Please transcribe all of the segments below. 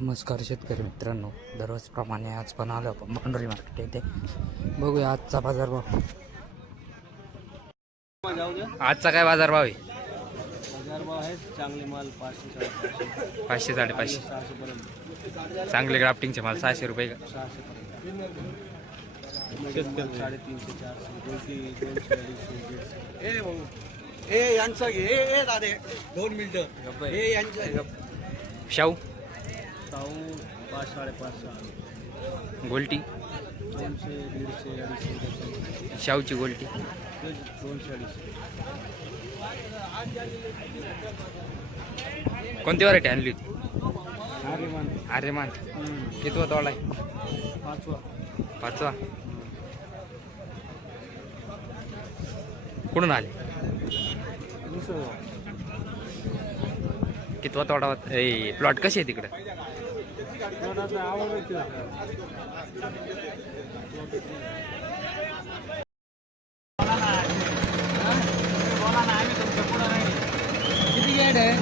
नमस्कार शेतकरी मित्रांनो, दररोजप्रमाणे आज पण आलो आपण मंडोरी मार्केट येथे. बघूया आजचा बाजारभाव. आजचा काय बाजारभाव आहे? बाजारभाव आहे चांगले माल 500 550. चांगले ग्राफ्टिंगचे माल 600 रुपये का? 300-400. शाहू शाहू 500-550. गोल्टी 200-150. शाहूची गोल्टी 200-250. कोणती व्हरायटी आणली होती? आर्यमान. आर्यमान. कितवा तोडा आहे? 5वा. 5वा. कुठून आले? कितवा तोडा प्लॉट कसे आहे तिकडे? किती गेट आहे?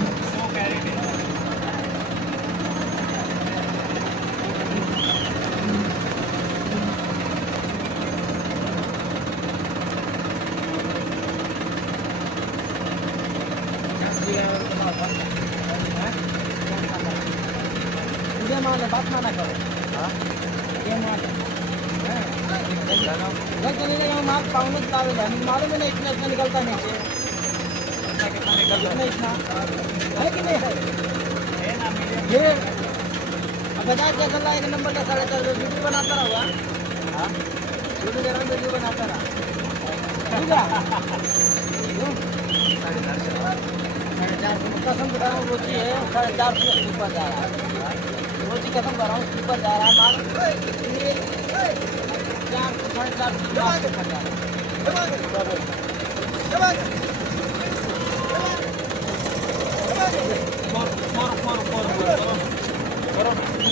उद्या माल बातमा ना करो. ये माल माल पाऊनच लावेल आणि मालूम नाही इतना इतना निकलता नहीं कितना इतना है कि नहीं है ये बजाज का गला एक नंबर का 4.5 वीडियो बनाता रहा हाँ वीडियो बनाता रहा ठीक है 450 कसम बता रहा हूँ रोजी है 450 ऊपर जा रहा है रोजी कसम कर रहा हूँ ऊपर जा रहा है माल 400-450 ऊपर जा रहा है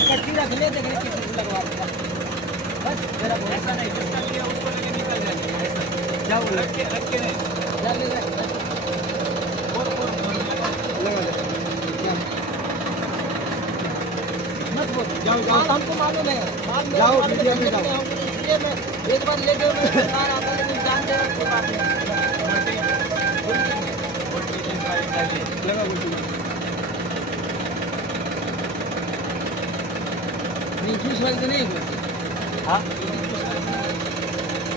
कट्टी रख ले देख किसी लगवा देगा बस तेरा ऐसा नहीं जिसका लिया उसको लेके निकल जाएंगे जाओ रख के नहीं चल ले मत बोल जाओ हमको मालूम है जाओ मीडिया में जाओ इसलिए मैं एक बार ले गए मैं सरकार आता लेकिन जान दे कोई बात नहीं लगा बोल नहीं जूस वाले तो नहीं बोलते हाँ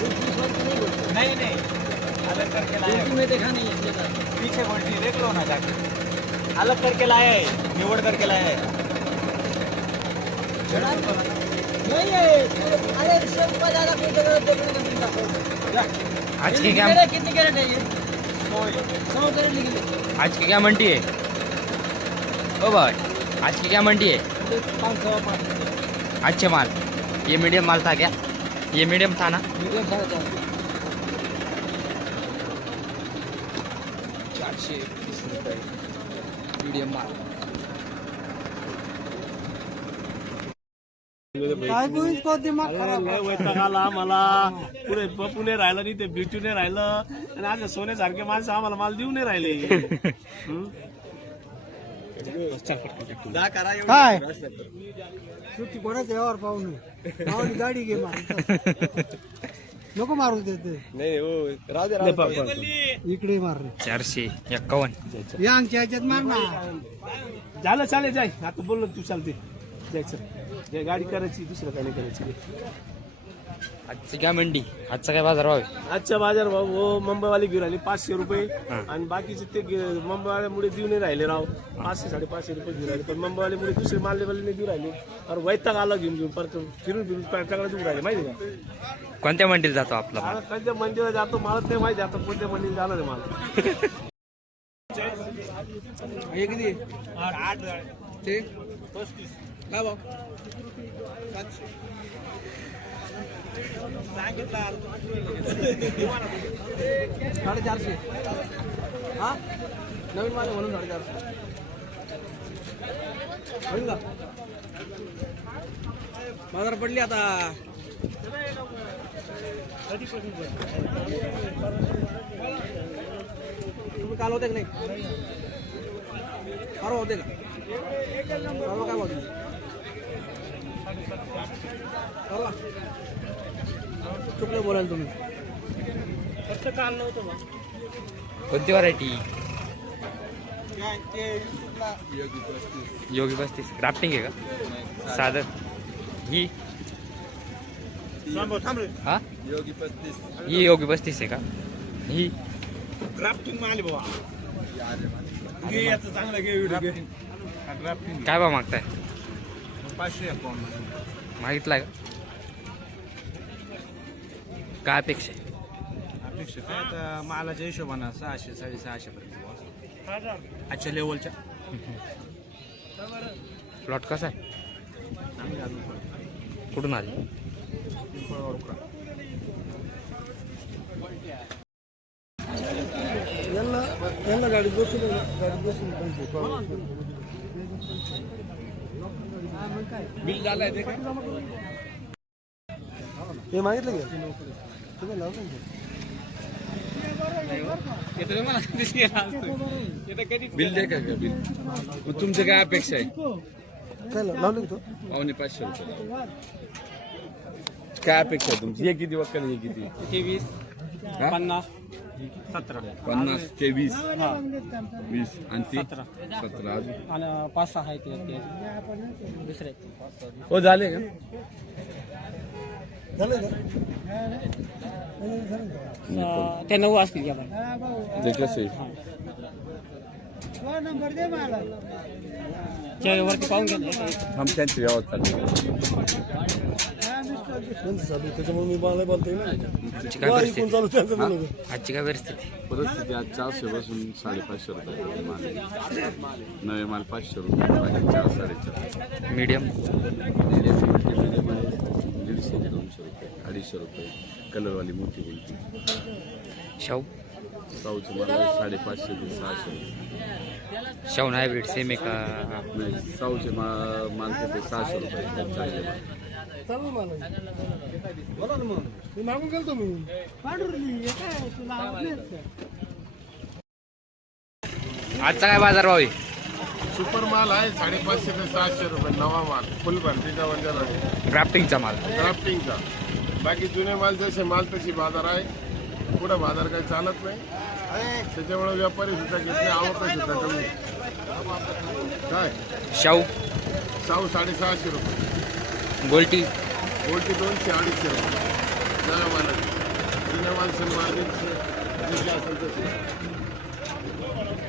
जूस वाले तो नहीं बोलते नहीं अलग करके लाए में देखा नहीं इसलिए पीछे बोलती देख लो ना जाके अलग करके लाए निवड़ करके लाए नहीं है अरे सब का ज्यादा देखने का मिलता आज की क्या कितनी कैरेट है ये 100 कैरेट लिखी आज की क्या मंडी है? ओ भाई आज की क्या मंडी है? 500 अच्छे माल. ये मीडियम माल था क्या? ये मीडियम था ना? मीडियम 450 420 रुपये मीडियम माल. काय बोलीस को दिमाग खराब वैतागाला मला पुढे बपू नाही राहिलं नाही ते बिटू नाही राहिलं आणि आज सोन्यासारखे माणसं आम्हाला माल देऊ नाही राहिले काय सुट्टी कोणाच्या यावर पाहू नये गाडी घे मार नको मारू देते नाही हो राहू दे इकडे मार 451. या आमच्या ह्याच्यात मार ना झालं चालेल जाय आता बोललो तू चालते जायचं जे गाडी करायची दुसरं काय नाही करायची. आजची काय मंडी? आजचा काय बाजारभाव आहे? आजचा बाजार भाव हो मुंबईवाले घेऊन राहिले 500 रुपये आणि बाकीचे ते मुंबईवाल्यामुळे देऊ नाही राहिले राव 500-550 रुपये घेऊन राहिले पण मुंबईवाल्यामुळे दुसरे मालवाले नाही देऊ राहिले और वैताग आला घेऊन परत फिरून टाकला देऊ राहिले माहिती का? कोणत्या मंडीला जातो आपला माल? कोणत्या मंडीला जातो मला ते माहिती आता कोणत्या मंडीला जाणार आहे मला एक 8 ते 35 काय भाव 450 हा नवीन माल म्हणून 450 होईल का बाजार पडली आता तुम्ही काल होते की नाही परवा होते का परवा काय होते कुठलं बोलाल तुम्ही फक्त काल नव्हतं बा. कोणती व्हरायटी? योगी 35 ग्राफ्टिंग आहे का साधं? ही हा योगी 35 ही योगी 35 आहे का? ही ग्राफ्टिंग माल बाबा. घे याचं चांगलं घे व्हिडिओ घे. ग्राफ्टिंग काय भाव मागताय? 500 अकाउंट मागितलाय का? काय अपेक्षा आहे? अपेक्षा काय आता मालाच्या हिशोबानं 600 650 पर्यंत आजच्या लेवलच्या. प्लॉट कसा आहे? कुठून आले? यांना गाडी बसून बिल झालंय ते काय हे मागितलं का तुम्ही लावलं बिल दे का बिल? तुमचं काय अपेक्षा आहे? काय लावलं तो 500 रुपये. काय अपेक्षा आहे तुमची? हे किती वक्कल हे किती? 20 हा? 50 17 50 ते 20 हा 20 आणि ती 17 17 अजून. आणि 5-6 आहेत दुसरे. हो झाले का? ते 9 असतील या ते कसे वरती पाहून घ्या. त्यांची व्यवस्था चालू. त्याच्यामुळे मी मला बोलतोय ना. आजची काय परिस्थिती? आजची काय परिस्थिती? परिस्थिती आज 400 पासून 550 रुपये माल आहे. नवे माल 500 रुपये, बाकी 4 4.5. मीडियम 150 ते 200 रुपये, 250 रुपये. कलरवाली मोठी बोलती. शाहू साऊची मला 550 ते 600 रुपये. शाहू हायब्रिड सेम आहे का? नाही साऊचे मानते ते 600 रुपये. चांगले माल. चालू मला बोला ना मग मी मागून गेलो मी आजचा काय बाजार भाव आहे? सुपर माल आहे 550 ते 600 रुपये. नवा माल फुल भरतीचा वंजर आहे ग्राफ्टिंगचा माल. क्राफ्टिंगचा. बाकी जुने माल जसे माल तशी बाजार आहे. पुढे बाजार काही चालत नाही त्याच्यामुळे व्यापारी सुद्धा घेत नाही. आवक सुद्धा कमी आहे. काय शाहू साऊ 650 रुपये. गोल्टी गोल्टी 200 250 रुपये. नव्या मालाची जुन्या माणसं माल जसे असेल तसे.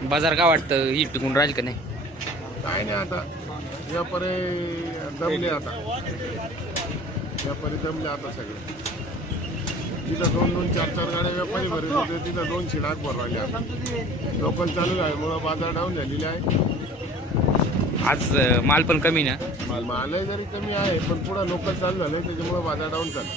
बाजार काय वाटतं ही टिकून राहील का नाही? काय नाही आता व्यापारी दमले आता. व्यापारी दमले आता सगळे. तिथं 2-2 4-4 गाड्या व्यापारी भरत होते तिथं 200 लाख भरवायचे आता. लोकल चालू आहे मुळे बाजार डाऊन झालेले आहे. आज माल पण कमी ना? मालही जरी कमी आहे पण पुढे लोकल चालू झाले त्याच्यामुळे बाजार डाऊन चालू.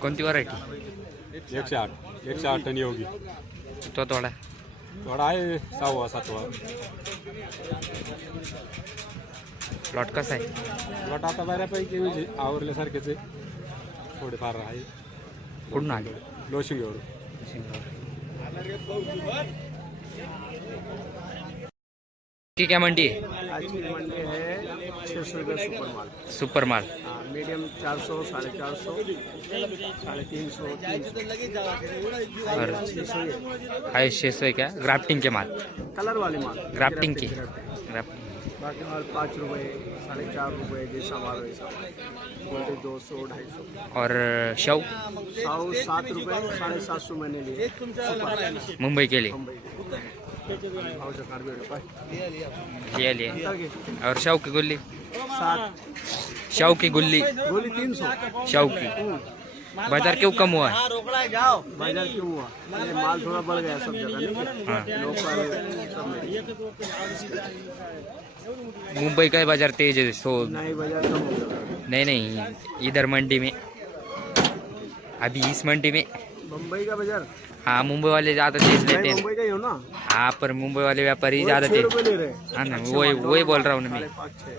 कोणती व्हरायटी? 108 आणि योगी तो थोडा थोडा आहे 6वा 7वा. प्लॉट कसा आहे? प्लॉट आता बऱ्यापैकी म्हणजे आवरल्यासारखेच आहे. थोडेफार आहे. कुठून आले? लोशिंगेवर. की क्या मंडी है? आज की मंडी है 600 रुपये सुपर माल. सुपर माल मीडियम 400 450 350 और हाई 600 है क्या? ग्राफ्टिंग के माल? कलर वाले माल ग्राफ्टिंग की बाकी माल 5 रुपये 4.5 रुपये जैसा माल वैसा. गोल्डी 200 250. और शाहू 7 रुपये 750 मैंने लिए. मुंबई के लिए ये लिए. और शाहू की गुल्ली? 7 शाहू की गुल्ली गोली 300. शाहू की. बाजार क्यों कम हुआ है? बाजार क्यों हुआ? ये माल थोड़ा बढ़ गया सब जगह नहीं. हाँ. लोकल सब में मुंबई का बाजार तेज है सो नहीं बाजार कम हो गया. नहीं इधर मंडी में अभी इस मंडी में मुंबई का बाजार हाँ मुंबई वाले ज़्यादा तेज लेते मैं हैं. मुंबई का ही हूँ ना. हाँ पर मुंबई वाले व्यापारी ज़्यादा 6 तेज. रुपये ले रहे. हाँ ना वही बोल रहा हूँ ना मैं. 5 6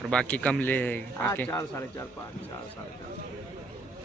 और बाकी कम ले 4 बाकी 4.5 5 4 4.5.